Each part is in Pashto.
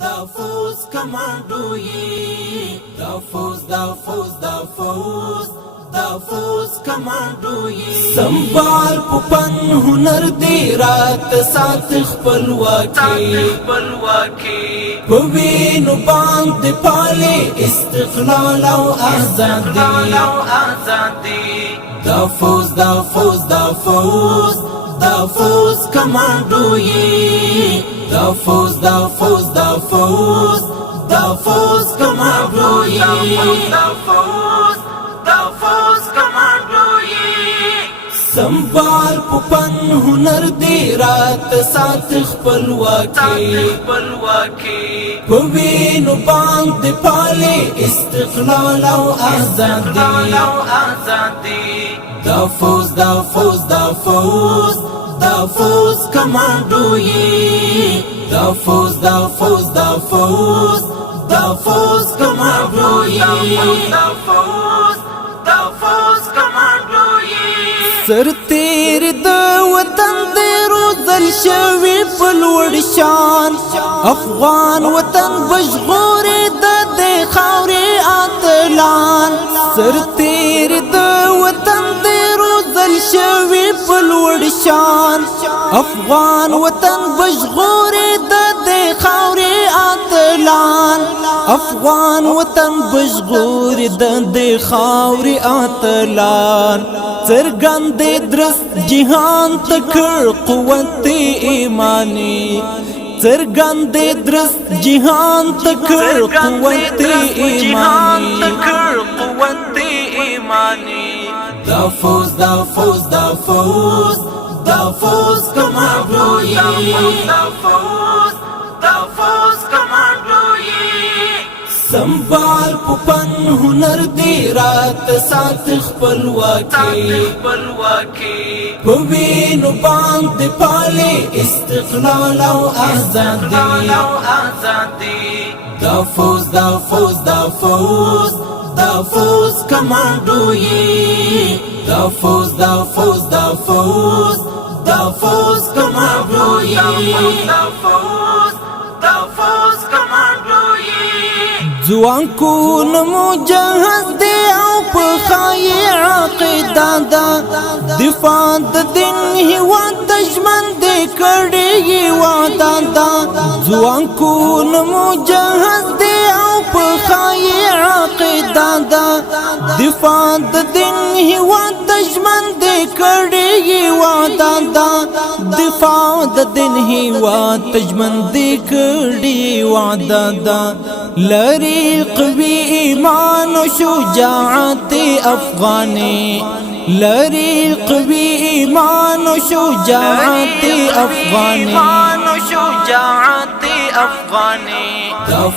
دا فوز کمانډو یې دا فوز کمانډو یې سنبال په فن هنر دی رات سات خپلواکي په وینو باندې پالي استقلال او آزادي دا فوز کمانډو یې دا فوز کمانډو یې سنبال په فن هنر دی رات سات خپلواکي په وینو باندې پالي استقلال او آزادي دا فوز کمانډو یې دا فوز کمانډو یې سر تیر د وطن د روزل شوی په لوړ شان افغان وطن بشغور د خاورې اتلان سر تیر د وطن د روزل شوی په لوړ شان افغان وطن بشغور د خاورې اتلان افغان وطن بشغور د خاورې اتلان څرګند درست جهان تکړ قوت ایمانی څرګند درست جهان تکړ قوت ایمانی دا فوز کمانډو یې سنبال په فن هنر دی رات سات خپلواکي په وینو باندې پالي استقلال او آزادي دا فوز کمانډو یې دا فوز کمانډو یې ځوان کو نمو جهاز دی او په خای عقیده دا دفاع د دین هیواد دشمن دی کړي وعده دا ځوان کو نمو جهاز دی او په خای عقیده دا دفاع د دین هیواد دشمن دی کړي وعده دا دفاع د دین هیواد دشمن دی کړي وعده دا لری قوی ایمان و شجاعت افغانی لری قوی ایمان و شجاعت افغانی دا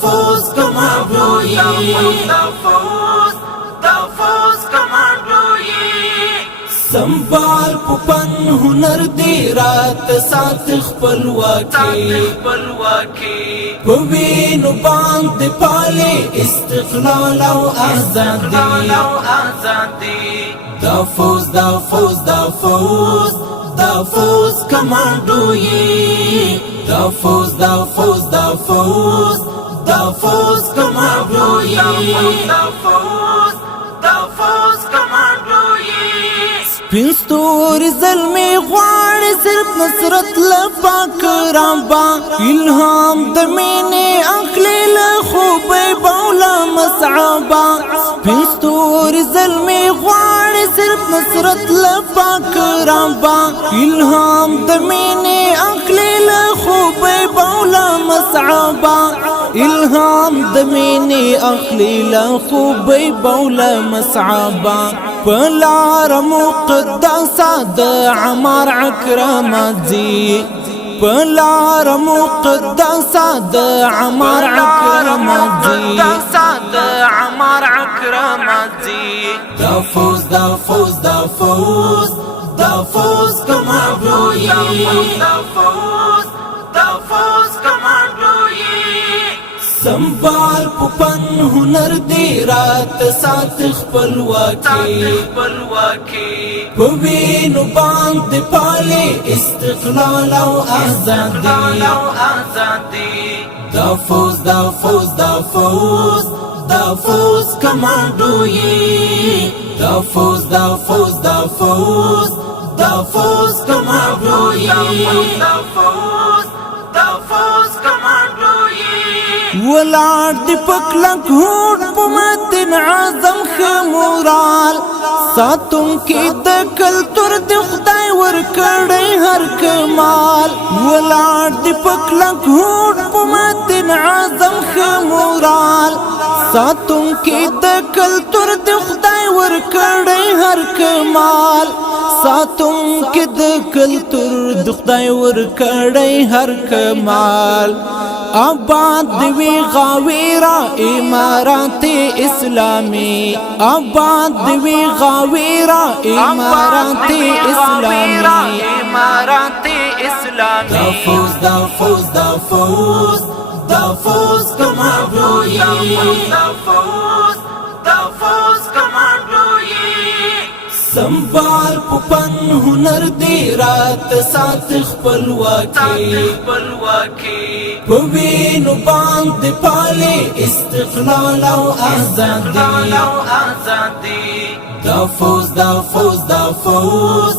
فوز کمانډو یې سنبال په فن هنر دی رات سات خپلواکي په وینو باندې پالي استقلال او آزادي دا فوز کمانډو یې دا فوز کمانډو یې پینستوری ظلمی غواړي صرف نصرت لپاک رابا الهام د مینې اخلي له خوبې بولا مصعبا پینستوری ظلمی غواړي صرف نصرت لپاک رابا الهام د مینې اخلي له خوبې بولا مصعبا الهام د مینې اخلي له خوبې بولا مصعبا پلار مقدسه د عمر عکرمزي پلار مقدسه د عمر عکرمزي دا فوز کمانډو یې سنبال په فن هنر دی رات سات خپلواکي په وینو باندې پالي استقلال او آزادی دا فوز دا فوز دا فوز دا فوز کمانڈوئی دا فوز دا فوز دا فوز دا فوز کمانڈوئی دا فوز کمانڈوئی ولار دی پکلک ہوٹ پمتن عظم خمورال ساتم کی دکل تر دی خدای ورکڑی ہر کمال ولار دی پکلک ہوٹ پمتن عظم خمورال ساتم کی دکل تر دی خدای ورکڑی ہر کمال ساتم کی دکل تر دی خدای ورکڑی ہر کمال آباد دوی غاویرا امارات اسلامی آباد دوی غاویرا امارات اسلامی دا فوز دا فوز دا فوز دا فوز کمانڈوئی دا فوز کمانڈوئی سنبال پپن ہنر دی رات سات خپلواکی پوینو باند پالے استقلال او آزادی دا فوز دا فوز دا فوز